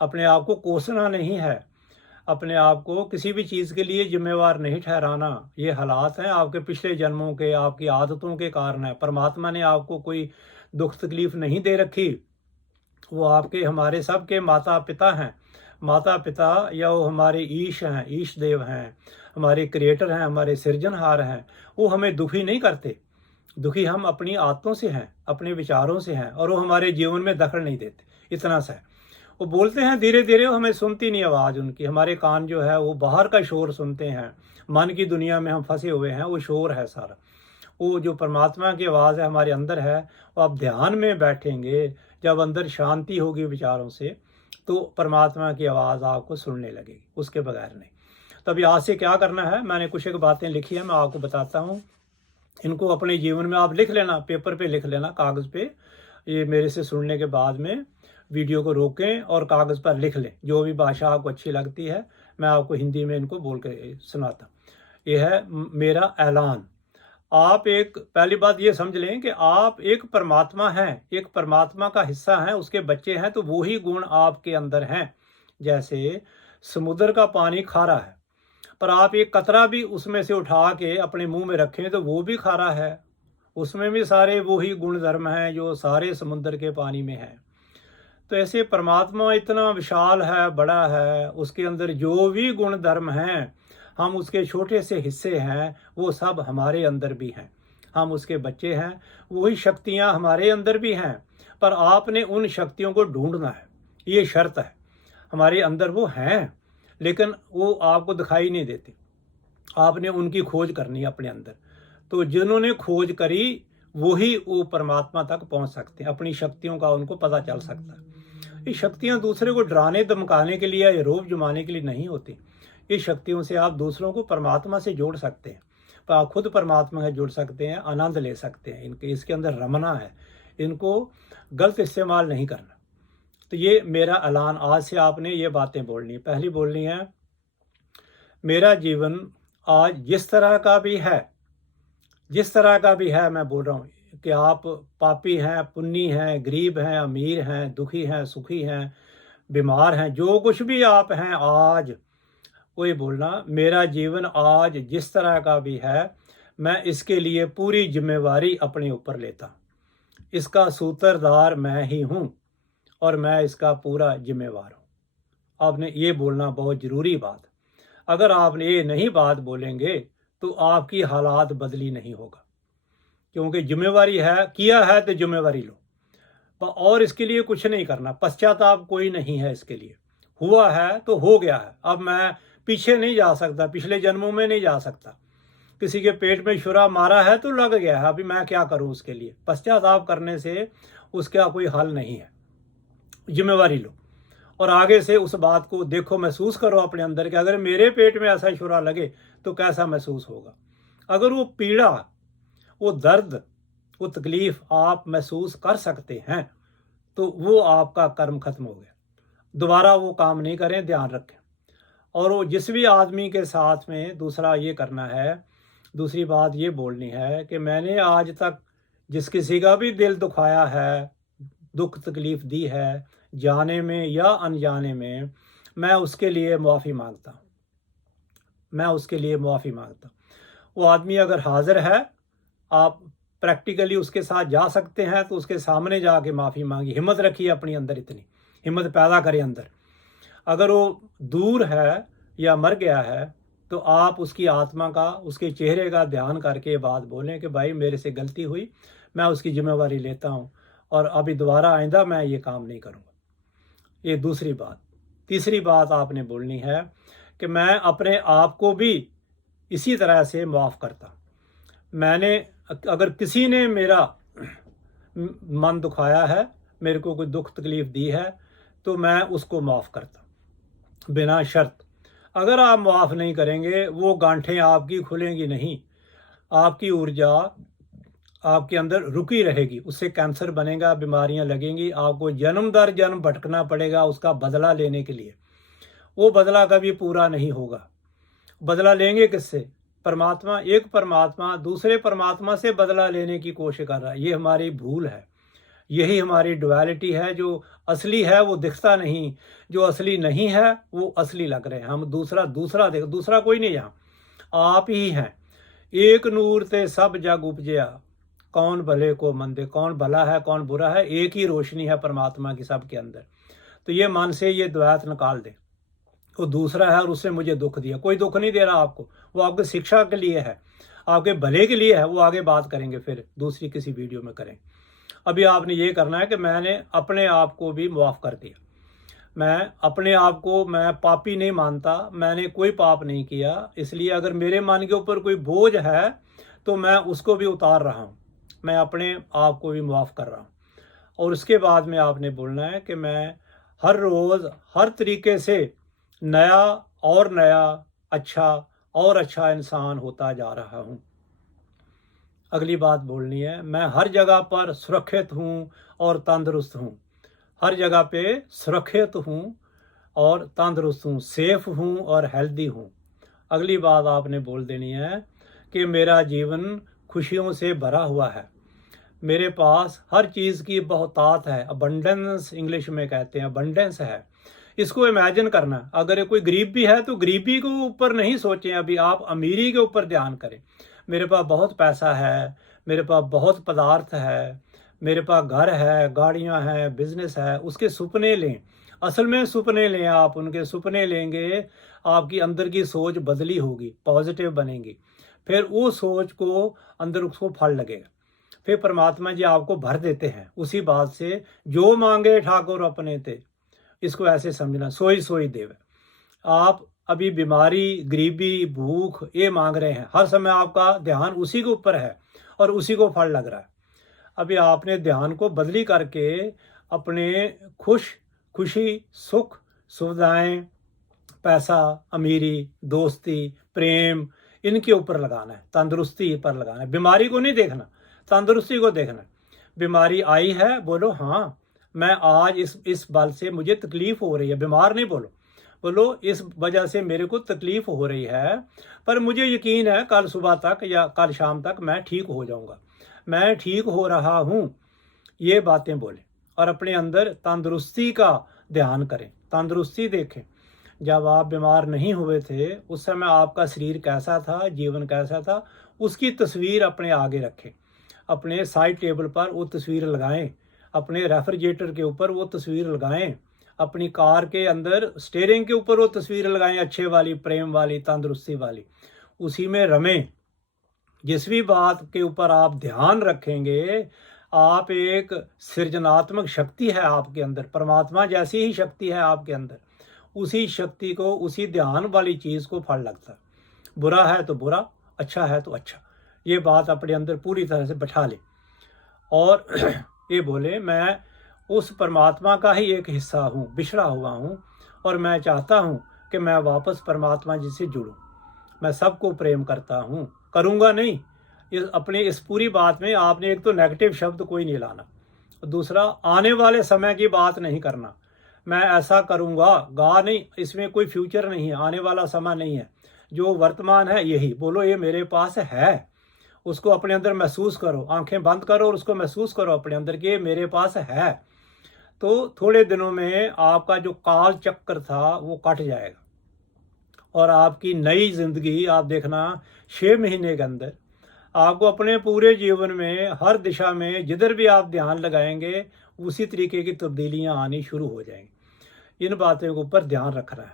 अपने आप को कोसना नहीं है, अपने आप को किसी भी चीज़ के लिए जिम्मेवार नहीं ठहराना। ये हालात हैं आपके पिछले जन्मों के, आपकी आदतों के कारण है। परमात्मा ने आपको कोई दुख तकलीफ नहीं दे रखी, वो आपके, हमारे सब के माता पिता हैं। माता पिता या वो हमारे ईश हैं, ईश देव हैं, हमारे क्रिएटर हैं, हमारे सृजनहार हैं। वो हमें दुखी नहीं करते, दुखी हम अपनी आदतों से हैं, अपने विचारों से हैं, और वो हमारे जीवन में दखल नहीं देते, इतना सा है। वो बोलते हैं धीरे धीरे, वो हमें सुनती नहीं आवाज़ उनकी, हमारे कान जो है वो बाहर का शोर सुनते हैं। मन की दुनिया में हम फंसे हुए हैं, वो शोर है सारा। वो जो परमात्मा की आवाज़ है हमारे अंदर है, वो आप ध्यान में बैठेंगे, जब अंदर शांति होगी विचारों से, तो परमात्मा की आवाज़ आपको सुनने लगेगी, उसके बगैर नहीं। तो अभी आज से क्या करना है, मैंने कुछ एक बातें लिखी हैं, मैं आपको बताता हूँ। इनको अपने जीवन में आप लिख लेना, पेपर पे लिख लेना, कागज़ पे। ये मेरे से सुनने के बाद में वीडियो को रोकें और कागज़ पर लिख लें, जो भी भाषा आपको अच्छी लगती है। मैं आपको हिंदी में इनको बोल के सुनाता। ये है मेरा ऐलान। आप एक, पहली बात ये समझ लें कि आप एक परमात्मा हैं, एक परमात्मा का हिस्सा हैं, उसके बच्चे हैं, तो वही गुण आपके अंदर हैं। जैसे समुद्र का पानी खारा है, पर आप एक कतरा भी उसमें से उठा के अपने मुंह में रखें तो वो भी खारा है, उसमें भी सारे वही गुण धर्म हैं जो सारे समुद्र के पानी में हैं। तो ऐसे परमात्मा इतना विशाल है, बड़ा है, उसके अंदर जो भी गुण धर्म हैं, हम उसके छोटे से हिस्से हैं, वो सब हमारे अंदर भी हैं। हम उसके बच्चे हैं, वही शक्तियां हमारे अंदर भी हैं, पर आपने उन शक्तियों को ढूंढना है, ये शर्त है। हमारे अंदर वो हैं, लेकिन वो आपको दिखाई नहीं देते, आपने उनकी खोज करनी है अपने अंदर। तो जिन्होंने खोज करी वही वो परमात्मा तक पहुंच सकते हैं, अपनी शक्तियों का उनको पता चल सकता है। ये शक्तियां दूसरे को डराने धमकाने के लिए या रोब जमाने के लिए नहीं होती। इस शक्तियों से आप दूसरों को परमात्मा से जोड़ सकते हैं, पर आप खुद परमात्मा से जुड़ सकते हैं, आनंद ले सकते हैं। इनके, इसके अंदर रमना है, इनको गलत इस्तेमाल नहीं करना। तो ये मेरा ऐलान, आज से आपने ये बातें बोलनी। पहली बोलनी है, मेरा जीवन आज जिस तरह का भी है, जिस तरह का भी है, मैं बोल रहा हूँ कि आप पापी हैं, पुन्नी हैं, गरीब हैं, अमीर हैं, दुखी हैं, सुखी हैं, बीमार हैं, जो कुछ भी आप हैं आज, वही बोलना, मेरा जीवन आज जिस तरह का भी है, मैं इसके लिए पूरी जिम्मेवारी अपने ऊपर लेता। इसका सूत्रधार मैं ही हूँ और मैं इसका पूरा जिम्मेवार हूँ। आपने ये बोलना बहुत ज़रूरी बात। अगर आपने ये नहीं बात बोलेंगे तो आपकी हालात बदली नहीं होगा, क्योंकि जिम्मेवारी है, किया है तो जिम्मेवारी लो। और इसके लिए कुछ नहीं करना, पश्चाताप कोई नहीं है इसके लिए। हुआ है तो हो गया है, अब मैं पीछे नहीं जा सकता, पिछले जन्मों में नहीं जा सकता। किसी के पेट में छुरा मारा है तो लग गया है, अभी मैं क्या करूं उसके लिए। पश्चाताप करने से उसका कोई हल नहीं है। जिम्मेवारी लो और आगे से उस बात को देखो, महसूस करो अपने अंदर कि अगर मेरे पेट में ऐसा छुरा लगे तो कैसा महसूस होगा। अगर वो पीड़ा, वो दर्द, वो तकलीफ आप महसूस कर सकते हैं तो वो आपका कर्म खत्म हो गया। दोबारा वो काम नहीं करें, ध्यान रखें। और वो जिस भी आदमी के साथ में दूसरा ये करना है, दूसरी बात ये बोलनी है कि मैंने आज तक जिस किसी का भी दिल दुखाया है, दुख तकलीफ दी है, जाने में या अनजाने में, मैं उसके लिए माफ़ी मांगता हूँ। मैं उसके लिए माफ़ी मांगता हूँ। वो आदमी अगर हाजिर है, आप प्रैक्टिकली उसके साथ जा सकते हैं तो उसके सामने जाके माफ़ी मांगी। हिम्मत रखिए अपनी अंदर, इतनी हिम्मत पैदा करें अंदर। अगर वो दूर है या मर गया है तो आप उसकी आत्मा का, उसके चेहरे का ध्यान करके ये बात बोलें कि भाई मेरे से गलती हुई, मैं उसकी जिम्मेवारी लेता हूँ और अभी दोबारा आइंदा मैं ये काम नहीं करूँगा। ये दूसरी बात। तीसरी बात आपने बोलनी है कि मैं अपने आप को भी इसी तरह से माफ़ करता। मैंने अगर किसी ने मेरा मन दुखाया है, मेरे को कोई दुख तकलीफ दी है, तो मैं उसको माफ़ करता बिना शर्त। अगर आप माफ़ नहीं करेंगे, वो गांठें आपकी खुलेंगी नहीं, आपकी ऊर्जा आपके अंदर रुकी रहेगी, उससे कैंसर बनेगा, बीमारियां लगेंगी, आपको जन्म दर जन्म भटकना पड़ेगा उसका बदला लेने के लिए। वो बदला कभी पूरा नहीं होगा। बदला लेंगे किससे? परमात्मा, एक परमात्मा दूसरे परमात्मा से बदला लेने की कोशिश कर रहा है। ये हमारी भूल है, यही हमारी डुअलिटी है। जो असली है वो दिखता नहीं, जो असली नहीं है वो असली लग रहे हैं। हम दूसरा देख, दूसरा कोई नहीं, यहाँ आप ही हैं। एक नूर ते सब जग उपजया, कौन भले को मंदे, कौन भला है कौन बुरा है, एक ही रोशनी है परमात्मा की सबके अंदर। तो ये मन से ये द्वैत निकाल दे। वो दूसरा है और उसने मुझे दुख दिया, कोई दुख नहीं दे रहा आपको, वो आपकी शिक्षा के लिए है, आपके भले के लिए है। वो आगे बात करेंगे, फिर दूसरी किसी वीडियो में करें। अभी आपने ये करना है कि मैंने अपने आप को भी माफ़ कर दिया। मैं अपने आप को मैं पापी नहीं मानता, मैंने कोई पाप नहीं किया, इसलिए अगर मेरे मन के ऊपर कोई बोझ है तो मैं उसको भी उतार रहा हूँ, मैं अपने आप को भी माफ़ कर रहा हूँ। और उसके बाद में आपने बोलना है कि मैं हर रोज़ हर तरीके से नया और नया, अच्छा और अच्छा इंसान होता जा रहा हूँ। अगली बात बोलनी है, मैं हर जगह पर सुरक्षित हूँ और तंदुरुस्त हूँ। हर जगह पे सुरक्षित हूँ और तंदुरुस्त हूँ, सेफ हूँ और हेल्दी हूँ। अगली बात आपने बोल देनी है कि मेरा जीवन खुशियों से भरा हुआ है, मेरे पास हर चीज़ की बहुतात है। अबंडेंस इंग्लिश में कहते हैं, अबंडेंस है। इसको इमेजिन करना। अगर कोई गरीब भी है तो गरीबी के ऊपर नहीं सोचें, अभी आप अमीरी के ऊपर ध्यान करें। मेरे पास बहुत पैसा है, मेरे पास बहुत पदार्थ है, मेरे पास घर है, गाड़ियां हैं, बिजनेस है, उसके सपने लें। असल में सपने लें, आप उनके सपने लेंगे, आपकी अंदर की सोच बदली होगी, पॉजिटिव बनेगी, फिर वो सोच को अंदर उसको फल लगेगा। फिर परमात्मा जी आपको भर देते हैं उसी बात से, जो मांगे ठाकुर अपने ते। इसको ऐसे समझना, सोई सोई देव। आप अभी बीमारी, गरीबी, भूख ये मांग रहे हैं, हर समय आपका ध्यान उसी के ऊपर है और उसी को फल लग रहा है। अभी आपने ध्यान को बदली करके अपने खुशी, सुख, सुविधाएं, पैसा, अमीरी, दोस्ती, प्रेम, इनके ऊपर लगाना है, तंदुरुस्ती पर लगाना है। बीमारी को नहीं देखना, तंदुरुस्ती को देखना है। बीमारी आई है, बोलो हाँ मैं आज इस बल से मुझे तकलीफ हो रही है, बीमार नहीं बोलो, बोलो इस वजह से मेरे को तकलीफ हो रही है, पर मुझे यकीन है कल सुबह तक या कल शाम तक मैं ठीक हो जाऊंगा, मैं ठीक हो रहा हूँ। ये बातें बोलें और अपने अंदर तंदुरुस्ती का ध्यान करें, तंदुरुस्ती देखें। जब आप बीमार नहीं हुए थे उस समय आपका शरीर कैसा था, जीवन कैसा था, उसकी तस्वीर अपने आगे रखें। अपने साइड टेबल पर वो तस्वीर लगाएं, अपने रेफ्रिजरेटर के ऊपर वो तस्वीर लगाएं, अपनी कार के अंदर स्टीयरिंग के ऊपर वो तस्वीर लगाएं, अच्छे वाली, प्रेम वाली, तंदुरुस्ती वाली। उसी में रमें। जिस भी बात के ऊपर आप ध्यान रखेंगे, आप एक सृजनात्मक शक्ति है आपके अंदर, परमात्मा जैसी ही शक्ति है आपके अंदर। उसी शक्ति को, उसी ध्यान वाली चीज़ को फल लगता है। बुरा है तो बुरा, अच्छा है तो अच्छा। ये बात अपने अंदर पूरी तरह से बैठा ले और ये बोले मैं उस परमात्मा का ही एक हिस्सा हूँ, बिछड़ा हुआ हूँ, और मैं चाहता हूँ कि मैं वापस परमात्मा जी से जुड़ूँ। मैं सबको प्रेम करता हूँ, करूँगा नहीं। अपने इस पूरी बात में आपने एक तो नेगेटिव शब्द कोई नहीं लाना, दूसरा आने वाले समय की बात नहीं करना। मैं ऐसा करूँगा गा नहीं, इसमें कोई फ्यूचर नहीं है, आने वाला समय नहीं है। जो वर्तमान है यही बोलो, ये मेरे पास है। उसको अपने अंदर महसूस करो, आंखें बंद करो और उसको महसूस करो अपने अंदर कि ये मेरे पास है। तो थोड़े दिनों में आपका जो काल चक्र था वो कट जाएगा और आपकी नई जिंदगी आप देखना 6 महीने के अंदर आपको अपने पूरे जीवन में हर दिशा में जिधर भी आप ध्यान लगाएंगे उसी तरीके की तब्दीलियां आनी शुरू हो जाएंगी। इन बातों के ऊपर ध्यान रखना है।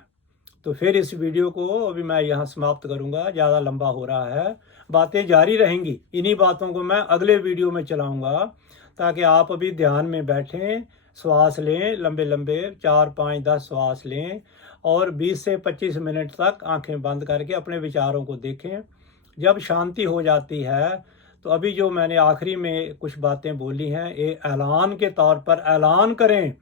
तो फिर इस वीडियो को अभी मैं यहाँ समाप्त करूँगा, ज़्यादा लंबा हो रहा है, बातें जारी रहेंगी। इन्हीं बातों को मैं अगले वीडियो में चलाऊँगा ताकि आप अभी ध्यान में बैठें, श्वास लें, लंबे लंबे 4, 5, 10 श्वास लें और 20 से 25 मिनट तक आंखें बंद करके अपने विचारों को देखें। जब शांति हो जाती है तो अभी जो मैंने आखिरी में कुछ बातें बोली हैं, ये ऐलान के तौर पर ऐलान करें,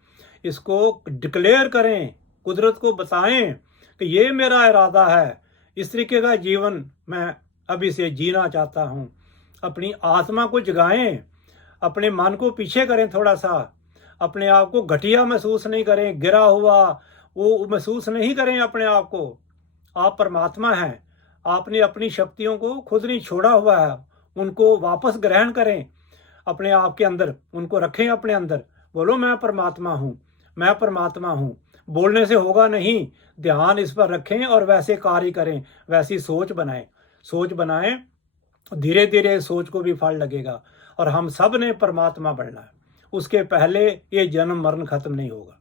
इसको डिक्लेयर करें, कुदरत को बताएं कि ये मेरा इरादा है, इस तरीके का जीवन मैं अभी से जीना चाहता हूँ। अपनी आत्मा को जगाएं, अपने मन को पीछे करें थोड़ा सा, अपने आप को घटिया महसूस नहीं करें, गिरा हुआ वो महसूस नहीं करें अपने आप को। आप परमात्मा हैं, आपने अपनी शक्तियों को खुद नहीं छोड़ा हुआ है, उनको वापस ग्रहण करें अपने आप के अंदर, उनको रखें अपने अंदर। बोलो मैं परमात्मा हूँ, मैं परमात्मा हूँ। बोलने से होगा नहीं, ध्यान इस पर रखें और वैसे कार्य करें, वैसी सोच बनाएं। सोच बनाएं, धीरे धीरे सोच को भी फल लगेगा और हम सब ने परमात्मा बनना है। उसके पहले ये जन्म मरण खत्म नहीं होगा।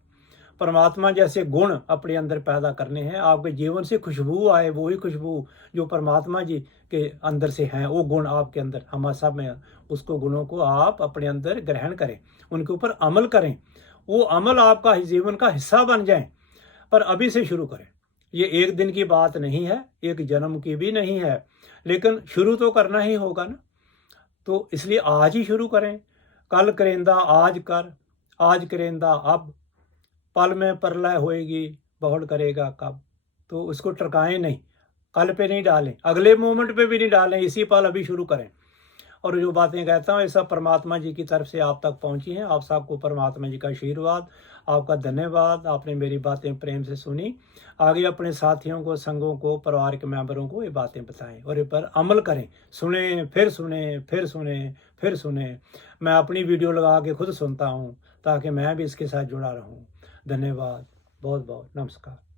परमात्मा जैसे गुण अपने अंदर पैदा करने हैं, आपके जीवन से खुशबू आए, वही खुशबू जो परमात्मा जी के अंदर से हैं, वो गुण आपके अंदर हम सब में, उसको गुणों को आप अपने अंदर ग्रहण करें, उनके ऊपर अमल करें, वो अमल आपका जीवन का हिस्सा बन जाए। पर अभी से शुरू करें। ये एक दिन की बात नहीं है, एक जन्म की भी नहीं है, लेकिन शुरू तो करना ही होगा ना। तो इसलिए आज ही शुरू करें। कल करेंदा आज कर, आज करेंदा अब, पल में परलय होएगी, बहुड़ करेगा कब। तो उसको टरकाएं नहीं, कल पे नहीं डालें, अगले मोमेंट पे भी नहीं डालें, इसी पल अभी शुरू करें। और जो बातें कहता हूँ ये सब परमात्मा जी की तरफ से आप तक पहुँची हैं। आप सबको परमात्मा जी का आशीर्वाद, आपका धन्यवाद। आपने मेरी बातें प्रेम से सुनी। आगे अपने साथियों को, संगों को, परिवार के मेंबरों को ये बातें बताएं और इन पर अमल करें। सुने, फिर सुने, फिर सुने, फिर सुने। मैं अपनी वीडियो लगा के खुद सुनता हूँ ताकि मैं भी इसके साथ जुड़ा रहूँ। धन्यवाद, बहुत बहुत नमस्कार।